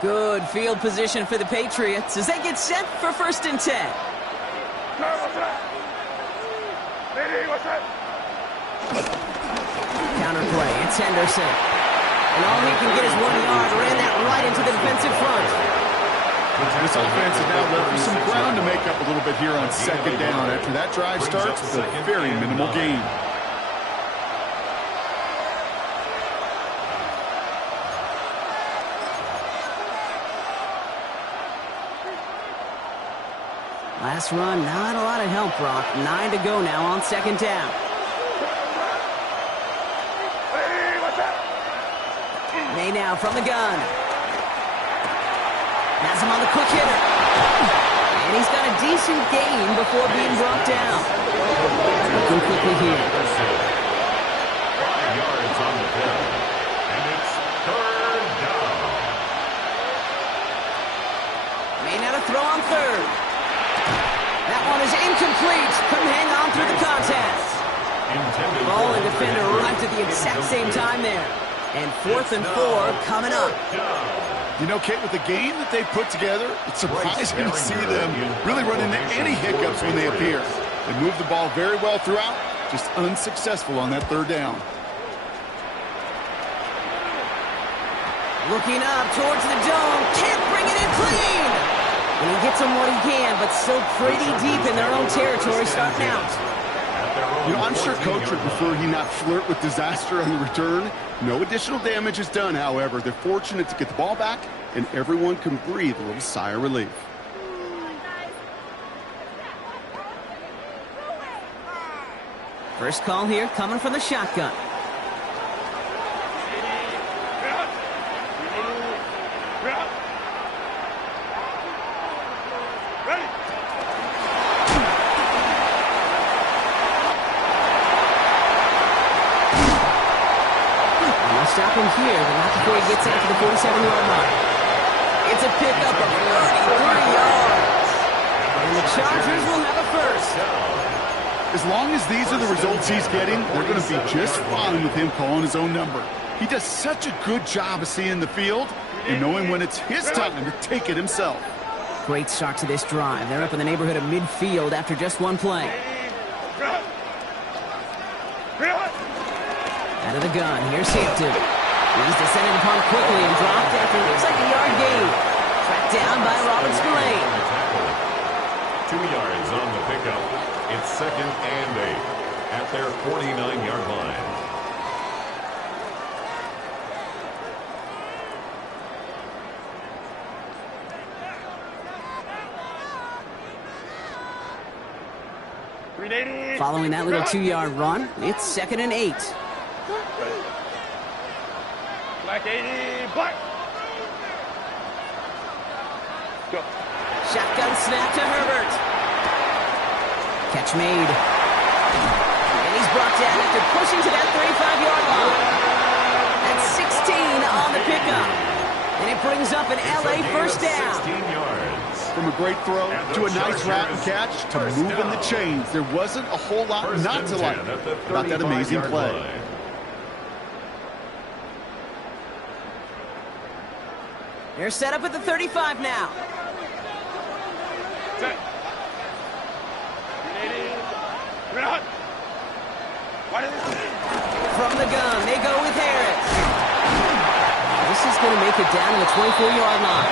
Good field position for the Patriots as they get set for 1st and 10. Counter play, it's Henderson. And all he can get is 1 yard, ran that right into the defensive front. This offense is now left with some ground to make up a little bit here on 2nd down after that drive starts with a very minimal gain. Last run, not a lot of help, Brock. 9 to go now on 2nd down. May now from the gun. Has him on the quick hitter. And he's got a decent gain before being brought down. Looking quickly here. 5 yards on the play. And it's 3rd down. May now to throw on 3rd. That one is incomplete. Couldn't hang on through the contest. Ball and defender arrived at the exact same time there. And 4th and 4 coming up. You know, Kate, with the game that they put together, it's surprising to see them really run into any hiccups when they appear. They move the ball very well throughout, just unsuccessful on that 3rd down. Looking up towards the dome, can't bring it in clean. And he gets them what he can, but still pretty deep in their own territory starting out. You know, I'm sure Coach would prefer he not flirt with disaster on the return. No additional damage is done, however. They're fortunate to get the ball back, and everyone can breathe a little sigh of relief. First call here coming from the shotgun. Stop him here, but not before he gets out to the 47-yard line. It's a pickup of 33 yards. And the Chargers will have a first. As long as these are the results he's getting, they're going to be just fine with him calling his own number. He does such a good job of seeing the field and knowing when it's his time to take it himself. Great start to this drive. They're up in the neighborhood of midfield after just one play. Out of the gun, here's Hampton. He's descended upon quickly and dropped after looks like a yard gain. Tracked down by Robert Spillane. 2 yards on the pickup. It's 2nd and 8 at their 49-yard line. Following that little 2-yard run, it's 2nd and 8. Black 80, black. Go. Shotgun snap to Herbert. Catch made. And he's brought down after pushing to that 35-yard line. That's 16 on the pickup. And it brings up an LA first down. 16 yards. From a great throw to a nice route and catch to moving the chains. There wasn't a whole lot not to like about that amazing play. They're set up at the 35 now. Set. From the gun, they go with Harris. This is going to make it down to the 24-yard line.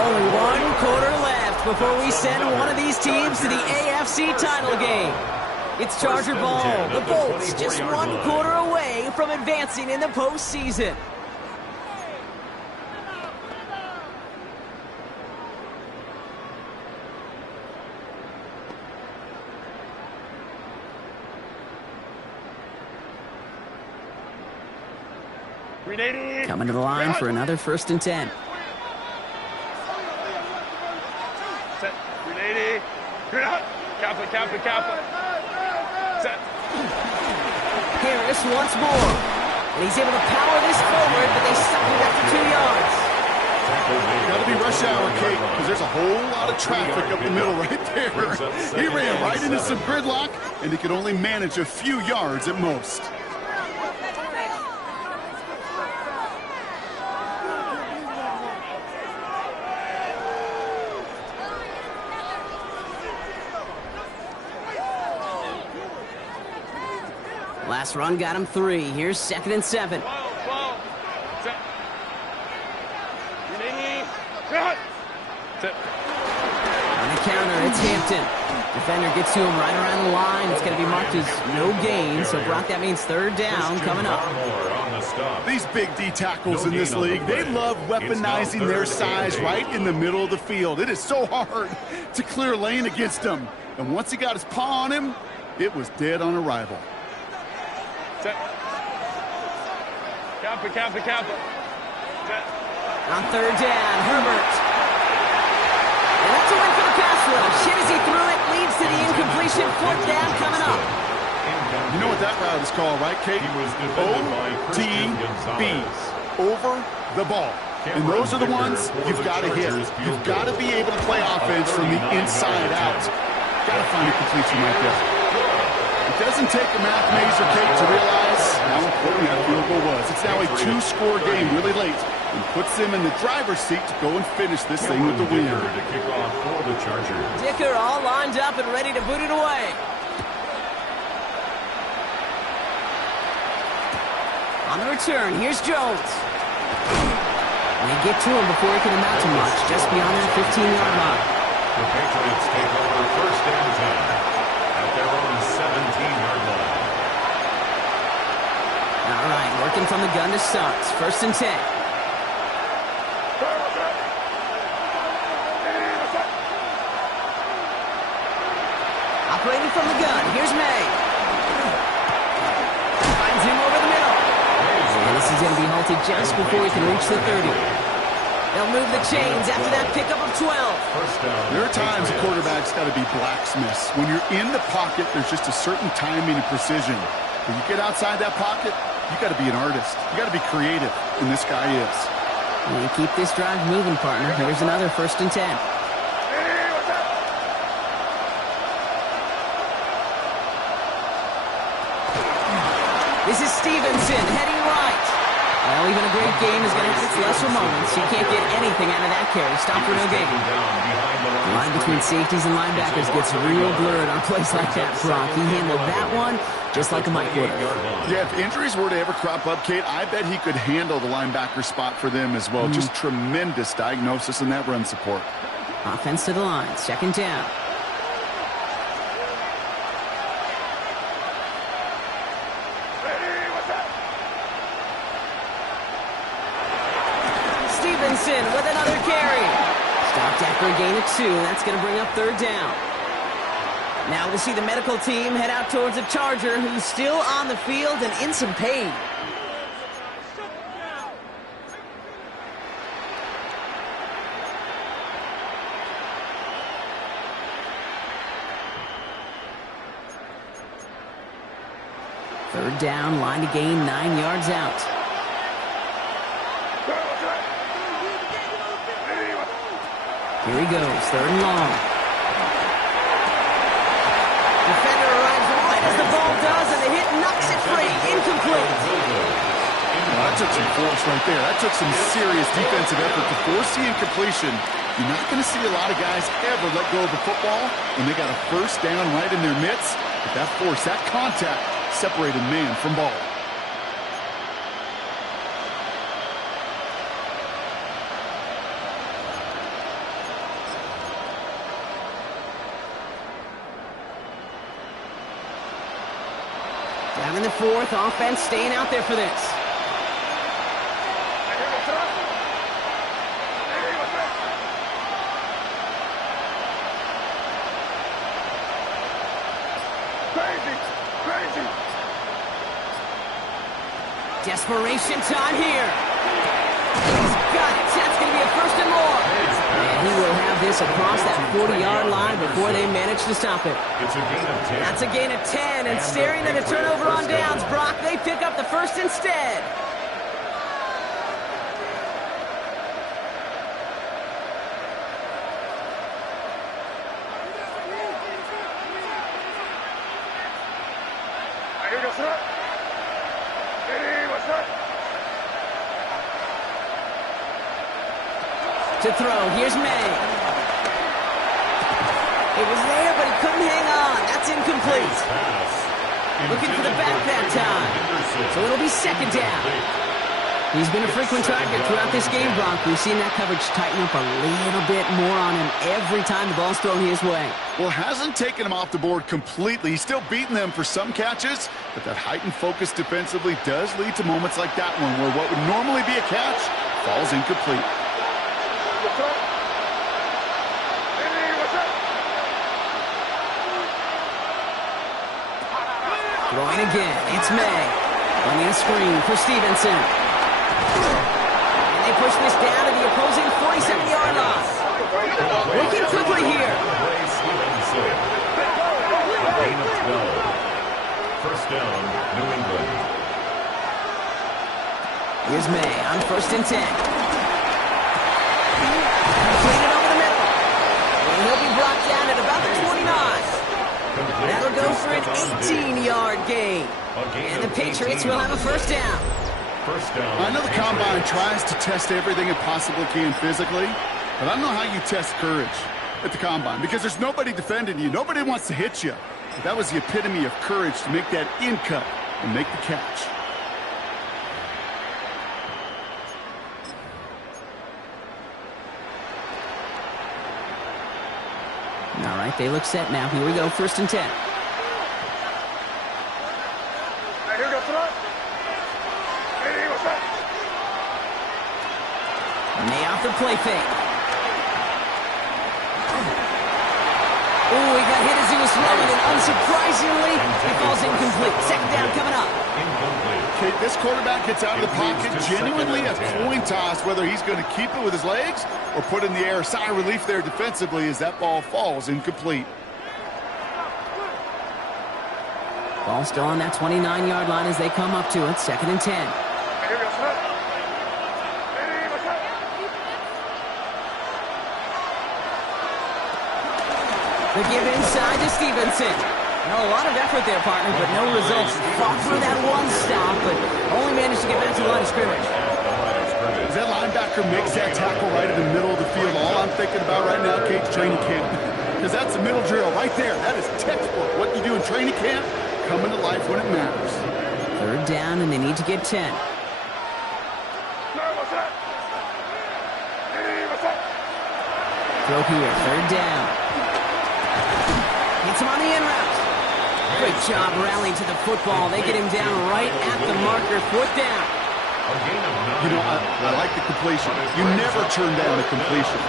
Only 1 quarter left before we send one of these teams to the AFC title game. It's Charger ball. The Bolts just 1 quarter away from advancing in the postseason. Coming to the line for another 1st and 10. Set. 380. Kappa. Set. Harris once more. And he's able to power this forward, but they stop him after 2 yards. Got to be rush hour, Kate, because there's a whole lot of traffic up the middle right there. He ran right into some gridlock, and he could only manage a few yards at most. Last run got him 3. Here's 2nd and 7. 12. Set. 380. Cut. Set. On the counter, it's Hampton. Defender gets to him right around the line. It's going to be marked as no gain. So, Brock, that means 3rd down coming up. These big D tackles in this league, they love weaponizing their size right in the middle of the field. It is so hard to clear lane against them. And once he got his paw on him, it was dead on arrival. Set. Kappa. Set. On 3rd down, Herbert. And that's a win for the pass rush. Hit as he threw it, leads to the incompletion. 4th down coming up. You know what that route is called, right, Kate? OTB, over the ball. And those are the ones you've got to hit. You've got to be able to play offense from the inside out. Got to find a completion right there. It doesn't take a math major, Kate, to realize how important that field goal was. It's now a 2-score game really late and puts them in the driver's seat to go and finish this thing with the win. To kick off for the Chargers. Dicker all lined up and ready to boot it away. On the return, here's Jones. They get to him before he can amount to much, just beyond that 15-yard line. The Patriots take over 1st and 10 at their own 17-yard line. All right, working from the gun to start. 1st and 10. Operating from the gun, here's May. Finds him over the middle. And this is going to be halted just before he can reach the 30. They'll move the chains after that pickup of 12. There are times a quarterback's got to be blacksmiths. When you're in the pocket, there's just a certain timing and precision. When you get outside that pocket, you got to be an artist. You got to be creative, and this guy is. And you keep this drive moving, partner. Here's another 1st and 10. This is Stevenson heading right. Well, even a great game is going to have its lesser moments. You can't get anything out of that carry. Stop for no gain. The line between safeties and linebackers gets real blurred on plays like that, Brock. He handled that one just like a Mike would. Yeah, if injuries were to ever crop up, Kate, I bet he could handle the linebacker spot for them as well. Just tremendous diagnosis in that run support. Offense to the line. 2nd down. Stevenson with another carry. Stopped after a gain of 2. That's going to bring up 3rd down. Now we'll see the medical team head out towards a Charger who's still on the field and in some pain. Third down, line to gain 9 yards out. Here he goes, 3rd and long. Defender arrives right as the ball does, and the hit knocks it free. Incomplete. That took some force right there. That took some serious defensive effort to force the incompletion. You're not going to see a lot of guys ever let go of the football when they got a 1st down right in their midst. But that force, that contact, separated man from ball. Down in the 4th, offense staying out there for this. Crazy. Desperation time here. He's got it. That's going to be a 1st and more. And he will have this across that 40-yard line before they manage to stop it. It's a gain of 10. That's a gain of 10, and staring at a turnover on downs, Brock, they pick up the 1st instead. To throw, here's May. It was there, but he couldn't hang on. That's incomplete. Looking for the back that time. So it'll be second down. He's been a frequent target throughout this game, Bronk. We've seen that coverage tighten up a little bit more on him every time the ball's thrown his way. Well, hasn't taken him off the board completely. He's still beating them for some catches, but that heightened focus defensively does lead to moments like that one where what would normally be a catch falls incomplete. Throwing again, it's May. Running a screen for Stevenson. And they push this down to the opposing 47-yard line. Working quickly here. Gain of 12. First down, New England. Here's May on 1st and 10. Completed over the middle. And he'll be brought down at about the 29. That'll go for an 18-yard gain. And the Patriots will have a first down. I know the Combine tries to test everything it possibly can physically, but I don't know how you test courage at the Combine because there's nobody defending you. Nobody wants to hit you. But that was the epitome of courage to make that in cut and make the catch. All right, they look set now. Here we go, 1st and 10. May off the play fake. Oh, he got hit as he was throwing, and unsurprisingly, he falls incomplete. Second down coming up. Okay, this quarterback gets out of the pocket, genuinely a coin toss, whether he's going to keep it with his legs or put it in the air. Sigh of relief there defensively as that ball falls incomplete. Ball still on that 29-yard line as they come up to it. 2nd and 10. The give inside to Stevenson. A lot of effort there, partner, but no results. Fought through that one stop, but only managed to get back to the line of scrimmage. As that linebacker makes that tackle right in the middle of the field, all I'm thinking about right now, Kate's training camp. Because that's the middle drill right there. That is textbook. What you do in training camp, coming to life when it matters. 3rd down, and they need to get 10. Throw here, 3rd down. Gets him on the in route. Great job rallying to the football. They get him down right at the marker. 4th down. You know, I like the completion. You never turn down a completion.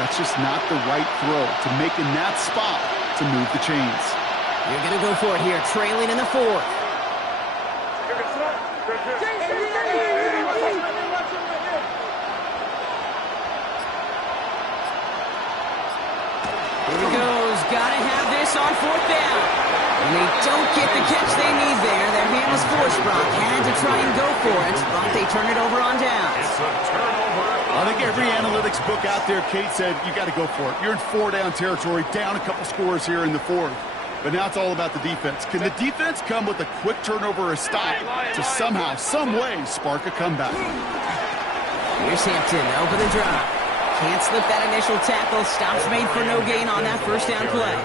That's just not the right throw to make in that spot to move the chains. You're going to go for it here, trailing in the 4th. Here he goes. Got to have this on 4th down. And they don't get the catch they need there. Their hand was forced, Brock. Had to try and go for it, but they turn it over on downs. It's a turnover. I think every analytics book out there, Kate said, you got to go for it. You're in 4-down territory, down a couple scores here in the 4th. But now it's all about the defense. Can the defense come with a quick turnover or stop to somehow, some way, spark a comeback? Here's Hampton, open and drop. Can't slip that initial tackle. Stops made for no gain on that 1st down play.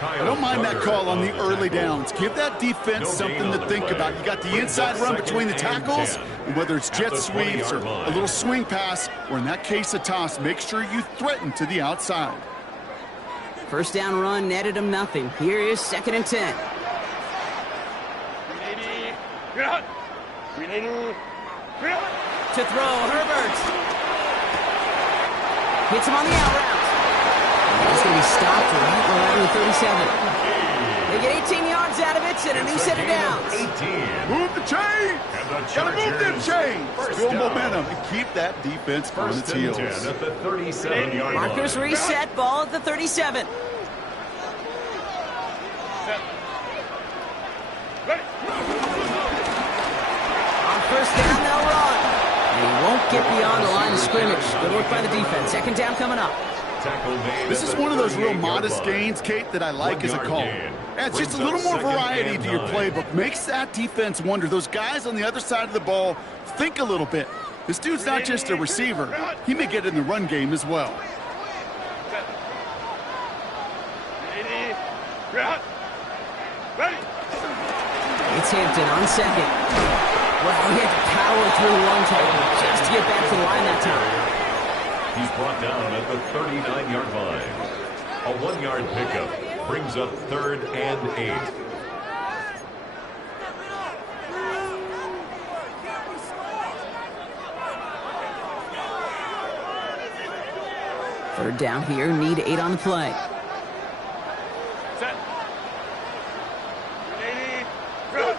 I don't mind that call on the early downs. Give that defense something to think about. You got the inside run between the tackles, and whether it's jet sweeps or a little swing pass, or in that case a toss, make sure you threaten to the outside. 1st down run netted him nothing. Here is 2nd and 10. To throw, Herbert. Hits him on the out route. He's going to be stopped right around the 37. They get 18 yards out of it and a new set of downs. 18. Move the chain! Gotta move them chains! Build momentum and keep that defense on its heels. 10 at the 37-yard line. Markers reset, ball at the 37. On 1st down, they'll run. And he won't get beyond the line of scrimmage. Good work by the defense. 2nd down coming up. This is one of those real modest gains, Kate, that I like as a call. Adds just a little more variety to your playbook. Makes that defense wonder. Those guys on the other side of the ball think a little bit. This dude's not just a receiver. He may get in the run game as well. It's Hampton on second. Well, he had to power through one tackle just to get back to the line that time. He's brought down at the 39-yard line. A 1-yard pickup brings up 3rd and 8. Third down here, need 8 on the play. Set. 80. Good.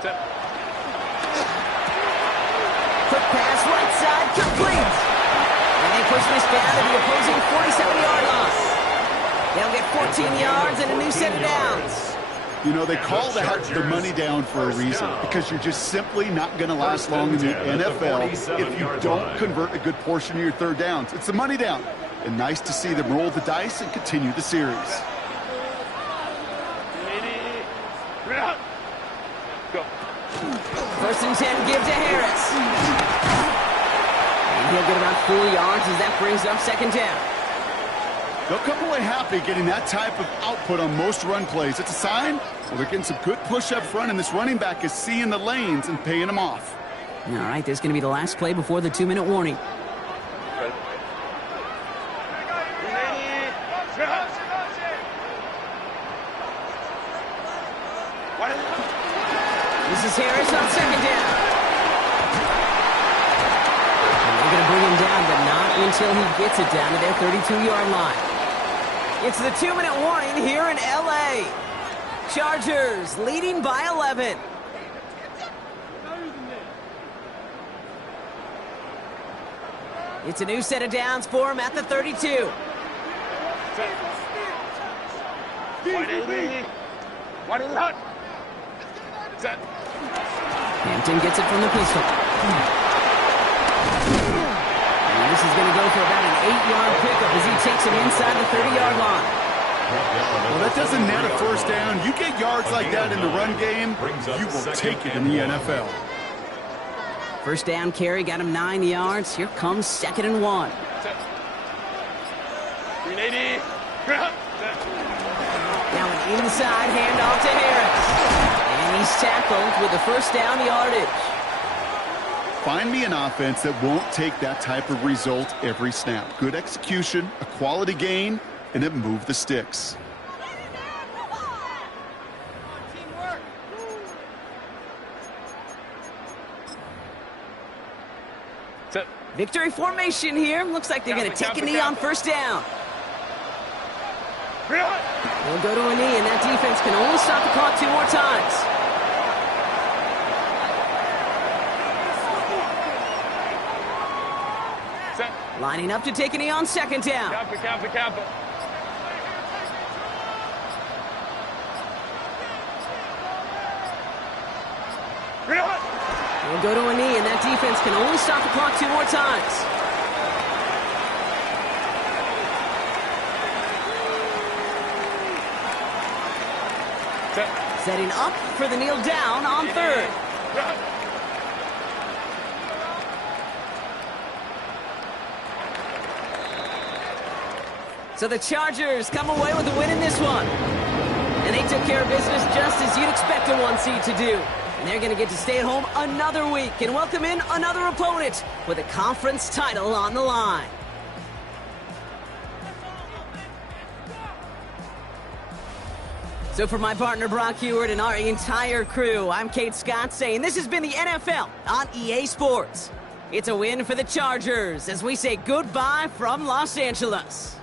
Set. Quick pass, right side, complete. And they push this down to the opposing 47-yard line. They'll get 14 yards and a new set of downs. You know, they call that the money down for a reason, because you're just simply not going to last long in the NFL if you don't convert a good portion of your third downs. It's the money down. And nice to see them roll the dice and continue the series. 80. Go. First and 10, give to Harris. And he'll get about 4 yards as that brings up second down. They'll come away happy getting that type of output on most run plays. It's a sign, well, they're getting some good push up front, and this running back is seeing the lanes and paying them off. All right, this is going to be the last play before the 2-minute warning. This is Harris on second down. And they're going to bring him down, but not until he gets it down to their 32-yard line. It's the 2-minute warning here in LA. Chargers leading by 11. It's a new set of downs for him at the 32. Set. Hampton gets it from the pistol. And this is going to go for about an 8-yard pickup as he takes him inside the 30-yard line. Well, that doesn't net a first down. You get yards like that in the run game, you will take it in the NFL. First down carry got him 9 yards. Here comes 2nd and 1. Set. 380. Set. Now an inside handoff to Harris. And he's tackled with the first down yardage. Find me an offense that won't take that type of result every snap. Good execution, a quality gain, and it moved the sticks. Set. Victory formation here. Looks like they're going to take a knee on first down. They'll go to a knee, and that defense can only stop the clock 2 more times. Set. Lining up to take a knee on second down. Kappa. They'll go to a knee, and that defense can only stop the clock 2 more times. Set. Setting up for the kneel down on third. So the Chargers come away with a win in this one. And they took care of business just as you'd expect a 1 seed to do. And they're going to get to stay at home another week and welcome in another opponent with a conference title on the line. So for my partner Brock Heward and our entire crew, I'm Kate Scott saying this has been the NFL on EA Sports. It's a win for the Chargers as we say goodbye from Los Angeles.